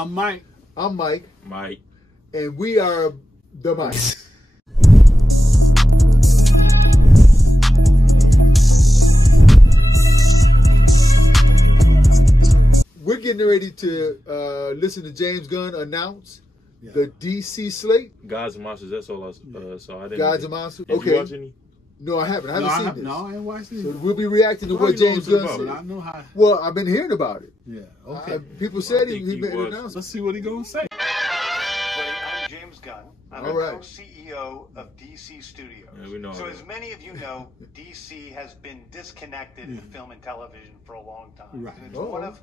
I'm Mike. I'm Mike. Mike. And we are the Mics. We're getting ready to listen to James Gunn announce the DC slate. Gods and Monsters, that's all I saw. I didn't Gods and Monsters? Did Okay. you watch any? No, I haven't. I haven't seen this. No, I ain't watched it. So we'll be reacting to what James Gunn said. I know how. Well, I've been hearing about it. Yeah, okay. People said he made an announcement. Let's see what he gonna say. I'm James Gunn. I'm the right. co-CEO of DC Studios. Yeah, we know so that. as many of you know, DC has been disconnected in film and television for a long time. Right. And it's one of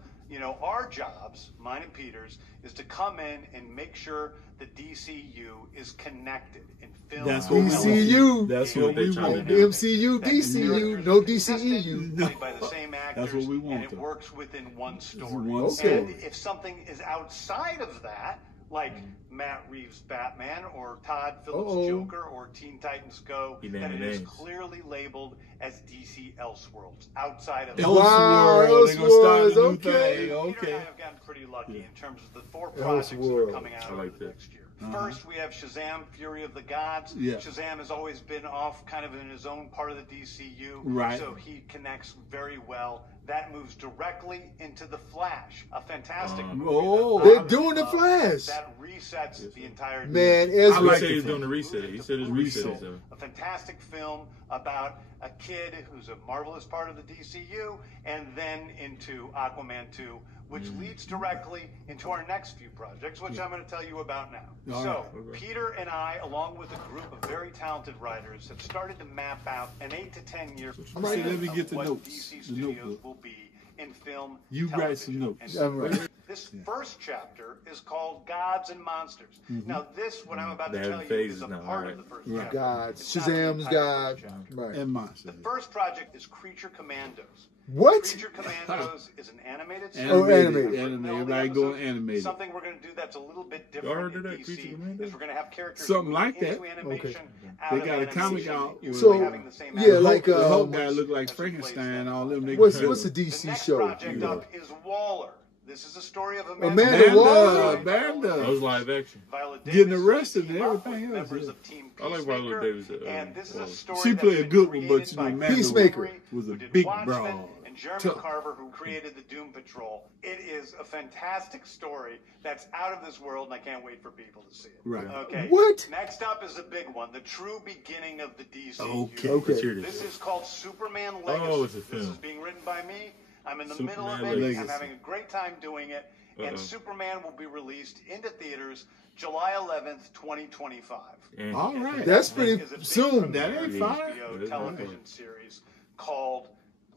our jobs, mine and Peter's, is to come in and make sure the DCU is connected in film. That's what DCU. That's what we want. MCU, DCU, no DCEU. Played by the same actors, That's what we want, and it though. works within one story. One And story. if something is outside of that, like Matt Reeves' Batman or Todd Phillips' Joker or Teen Titans Go, He named then it the is names. clearly labeled as DC Elseworlds, outside of Wow, Elseworlds. They're gonna start a new Elseworlds, okay. thing. Peter and Okay. I have gotten pretty lucky in terms of the 4 projects that are Elseworlds. coming out I like over the that. next year. First, we have Shazam! Fury of the Gods. Yeah. Shazam has always been off kind of in his own part of the DCU, Right. so he connects very well. That moves directly into The Flash, a fantastic movie. Oh. that They're I doing The love. Flash. That resets the entire Man, He Ezra. like said the he's film. doing the reset. He said his reset is done. A fantastic film about a kid who's a marvelous part of the DCU, and then into Aquaman 2, which leads directly into our next few projects, which I'm going to tell you about now. All So, right. Peter and I, along with a group of very talented writers, have started to map out an 8 to 10 year So let me get the what notes, DC the Studios notebook. will be in film, You write some television, notes. and I'm right. This first chapter is called Gods and Monsters. Now, this, what I'm about to They tell have you, phases is a now, part right. of the first Right. chapter. Gods. It's not the Shazam's entire God. first chapter. Right. And monster. The first project is Creature Commandos. What? Creature Commandos is an animated series. animated. Animated. No, the Everybody going episode- animated. Something we're going to do that's a little bit Y'all heard different of in that, Creature DC Commandos? is we're going to have characters Something move like that. into animation, out They of got a animation, comic out usually with- having the same Yeah, actor. like, The Hulk um, guy look like Frankenstein. All them niggas. What's the The DC next show? project up is Waller. This is a story of Amanda Amanda Waller? Amanda. That was live action. Viola Getting Davis arrested and team up with everything else, members yeah. of Team I like Peacemaker, Viola Davis, and this is a Waller. story She that's played a been good one, but created you know, by Amanda Peacemaker Henry, was a who did big Watchmen, broad. and Jeremy Tough. Carver, who created the Doom Patrol. It is a fantastic story that's out of this world, and I can't wait for people to see it. Right. Okay. What? Next up is a big one, the true beginning of the DC. Okay. Okay. Let's hear This this. is called Superman Legacy. Oh, it's a This film. is being written by me. I'm in the middle of Superman it. Legacy. I'm having a great time doing it. And Uh-oh. Superman will be released into theaters July 11th, 2025. And All right. That's That pretty is a big soon. That ain't HBO fire. television series called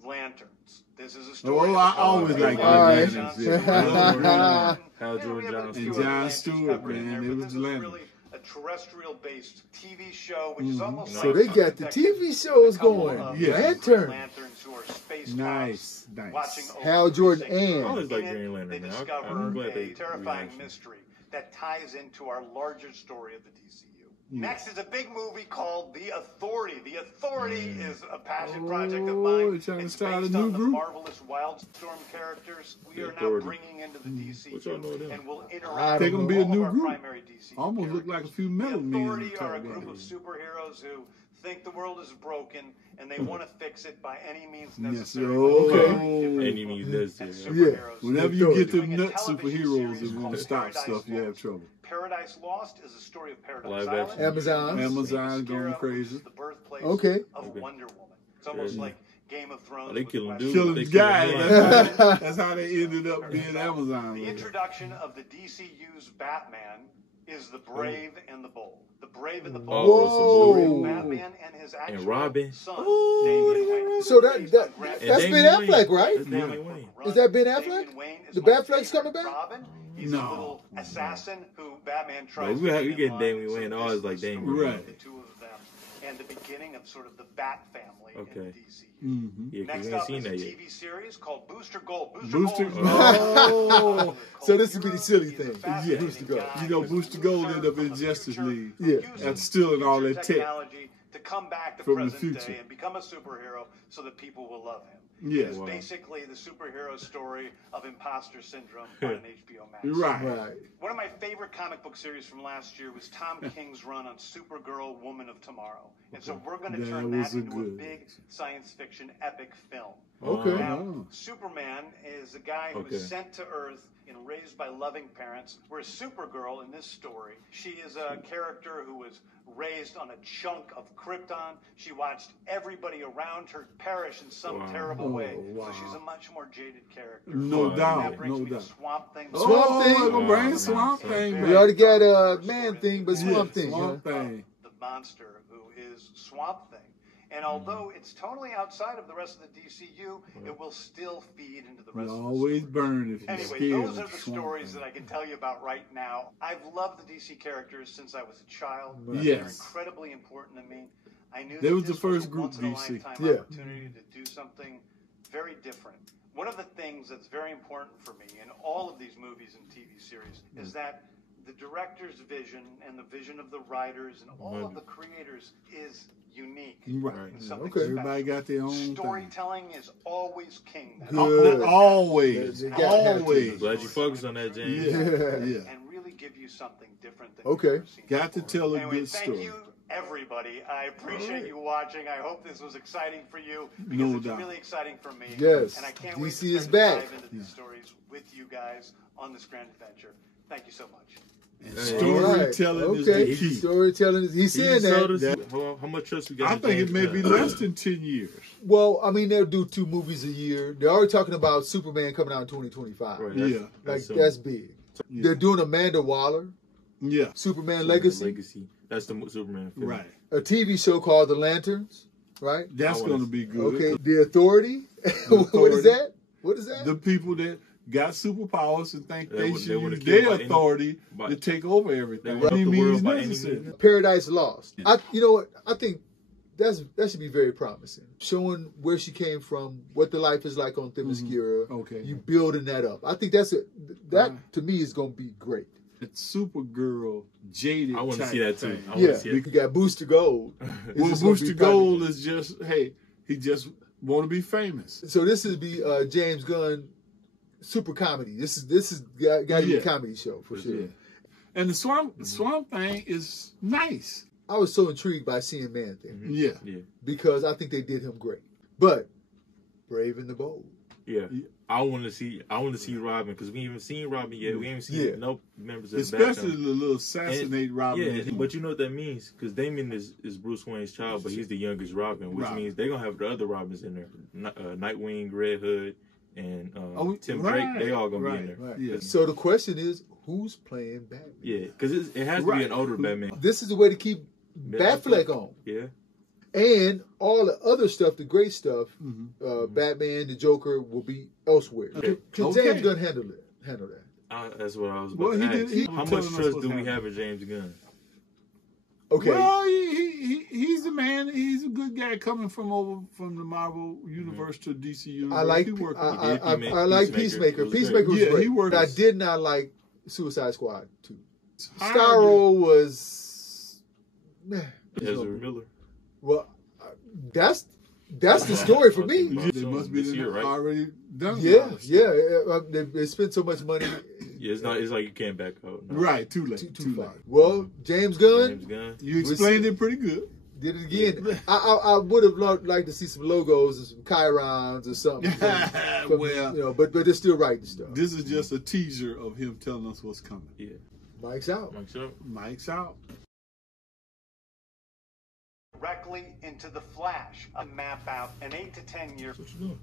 Lanterns. This is a story. Oh, of I always Hal like Lanterns, Johnson, yeah. Hal we Jordan have a John few And other Jon Lanterns Stewart, peppered in man, there, they but was this is Lanterns. really a terrestrial-based TV show, which is almost So like they got the TV shows a couple going. of Yeah. Lantern. Lanterns who are space Nice, cops nice. watching over Hal Jordan precincts. and- I always like In it, Green Lantern, They man. discover I'm glad they a terrifying reacted. mystery that ties into our larger story of the DCU. Next is a big movie called The Authority. The Authority is a passion project of Oh, mine. you're trying to It's start a based new on the group? marvelous Wildstorm characters we The are now Authority. bringing into the DCU, What y'all know of them? and will I interact don't They're gonna with be a all new of our group. primary DCU Almost look like a characters. few metal The men Authority type are a guys. group of superheroes who think the world is broken and they Hmm. want to fix it by any means Yes, necessary. sir. with Okay. different Any means influences necessary. and superheroes. Whenever you get Doing them a nut television superheroes series that want called to stop Paradise stuff, you have Lost. trouble. Paradise Lost is a story of Paradise Live Island. action. Amazon. Amazon going Mascara, crazy. which is the birthplace Okay. of Okay. Wonder Woman. It's almost Yeah. like Game of Thrones. Oh, they with killing West dudes. Killing They guys. killing That's how they ended up being Amazon. The with it. introduction of the DCU's Batman is the Brave and the Bold. The Brave and the Oh, Bold it's a is the story Whoa. of Batman and his actual Robin. son, Oh, Damian Wayne. So that's And Ben Damian Affleck, Wayne. right? That's Damian Wayne. Is that Ben Damian Affleck? Wayne is The my Batfleck's favorite coming back? Robin. He's No. a little assassin who Batman No, tries we to get get in Damian line. Wayne. So Always this like is the Damian story Wayne. of the two of them and the beginning of sort of the Bat family in Okay. the DCU. Mm-hmm. Yeah, 'cause Next we ain't up seen is a that yet. TV series called Booster Gold. Booster- Gold is Oh. So this would be the silly He's a thing. fascinating Yeah, Booster Gold. guy You know, who's Booster Gold ended up in from the Justice future, League. who Yeah. uses After stealing all future that tech technology to come back to from the present future. day and become a superhero so that people will love him. Yeah. It's Wow. basically the superhero story of imposter syndrome on an HBO Max. Right. Right. One of my favorite comic book series from last year was Tom King's run on Supergirl, Woman of Tomorrow. And so we're going to That turn was that a into a good- big science fiction epic film. Okay. Now, Oh. Superman is a guy who Okay. is sent to Earth and raised by loving parents, whereas Supergirl in this story, she is a character who was raised on a chunk of Krypton. She watched everybody around her perish in some Wow. terrible Oh, way. wow. So she's a much more jaded character. No Wow. doubt. That brings No me to doubt. Swamp Thing. Swamp Thing? I'm gonna bring Wow. Swamp Thing We back. already got a Man Thing, but Yeah, Swamp Thing. Swamp huh? Thing. The monster who is Swamp Thing. And although it's totally outside of the rest of the DCU, it will still feed into the rest You'll of the always story. burn if you're Anyway, scared those are of the Swamp stories Thing. that I can tell you about right now. I've loved the DC characters since I was a child. Right. They're Yes. incredibly important to me. I knew They that was the this first a group once-in-a-lifetime DC. Yeah. opportunity to do something very different. One of the things that's very important for me in all of these movies and TV series is that the director's vision and the vision of the writers and all of the creators is unique. Right. and something Okay. Everybody special. got their own thing. Storytelling is always king. That's Good. Not always. They got- Always. Glad you focused on that, James. Yeah. Yeah. Yeah. and really give you something different than Okay. you've ever seen Got to before. tell a Anyway, good thank story. you, everybody. I appreciate Alright. you watching. I hope this was exciting for you because No it's doubt. really exciting for me. Yes. And I can't wait DC to is spend back. dive into these stories with you guys on this grand adventure. Thank you so much. And Hey. storytelling is the Okay. key. Storytelling is. He's saying that. How much trust we got? I in think it James may be Gunn? less than 10 years. Well, I mean, they'll do 2 movies a year. They're already talking about Superman coming out in 2025. Right, Yeah. Like soon. that's big. Yeah. They're doing Amanda Waller, Yeah. Superman Superman Legacy, That's the Superman film. Right. a TV show called The Lanterns, right? That's I wanna going to be good. Okay, The Authority. What Authority. is that? What is that? The people that got superpowers and think They they would- should they wouldn't use care their about any- authority by- to take over everything. They would Any help the world means by any necessary. means. Paradise Lost. You know what? I think that should be very promising. Showing where she came from, what the life is like on Themyscira. Okay. You building that up. I think that to me is going to be great. It's Supergirl jaded. I want to type see that too. thing. I want Yeah, to see you it. got Booster Gold. It's Well, just gonna Booster be Gold fabulous. is just, hey, he just want to be famous. So this is be James Gunn super comedy. This is got to be a Yeah. comedy show for sure. Yeah. And the Swamp Thing is nice. I was so intrigued by seeing Man Thing Yeah. Yeah. because I think they did him great. But Brave and the Bold. Yeah. I want to see Robin because we haven't seen Robin yet. We haven't seen Yeah. no members of the Especially background. the little assassinate Robin. Yeah, but you know what that means? Because Damien is Bruce Wayne's child, but he's the youngest Robin, which Robin. means they're going to have the other Robins in there. Nightwing, Red Hood, and Tim right, Drake. They all going to be in right. there. Right. Yeah. So the question is, who's playing Batman? Yeah, because it has to be an older Batman. This is the way to keep Batfleck on. Yeah. And all the other stuff, the great stuff, Mm-hmm. Batman, the Joker, will be elsewhere. Okay. Can Okay. James Gunn handle that? That's what I was Well, about to he ask. did- he How was much telling us trust what's do we happening. have in James Gunn? Okay. Well, he's the man. He's a good guy coming from the Marvel universe to DC universe. I like He worked with I it. like Peacemaker. Peacemaker. It was Peacemaker was great. Yeah, great. he worked- But I did not like Suicide Squad 2. Hard Starro was meh. Ezra Miller. Well, that's the story for me. Yeah, they must be This year, right? already done. Yeah, all this stuff. They spent so much money. Yeah, it's not. It's like you can't back out. No. Right, too late. Too far. late. Well, James Gunn James Gunn. You explained it pretty good. did it again. I would have liked to see some logos and some chyrons or something. Well, but they're still writing stuff. this is just a teaser of him telling us what's coming. Yeah. Mike's out. Mike Sharp. Mike's out. Directly into the Flash, a map out an 8 to 10 year. What you doing?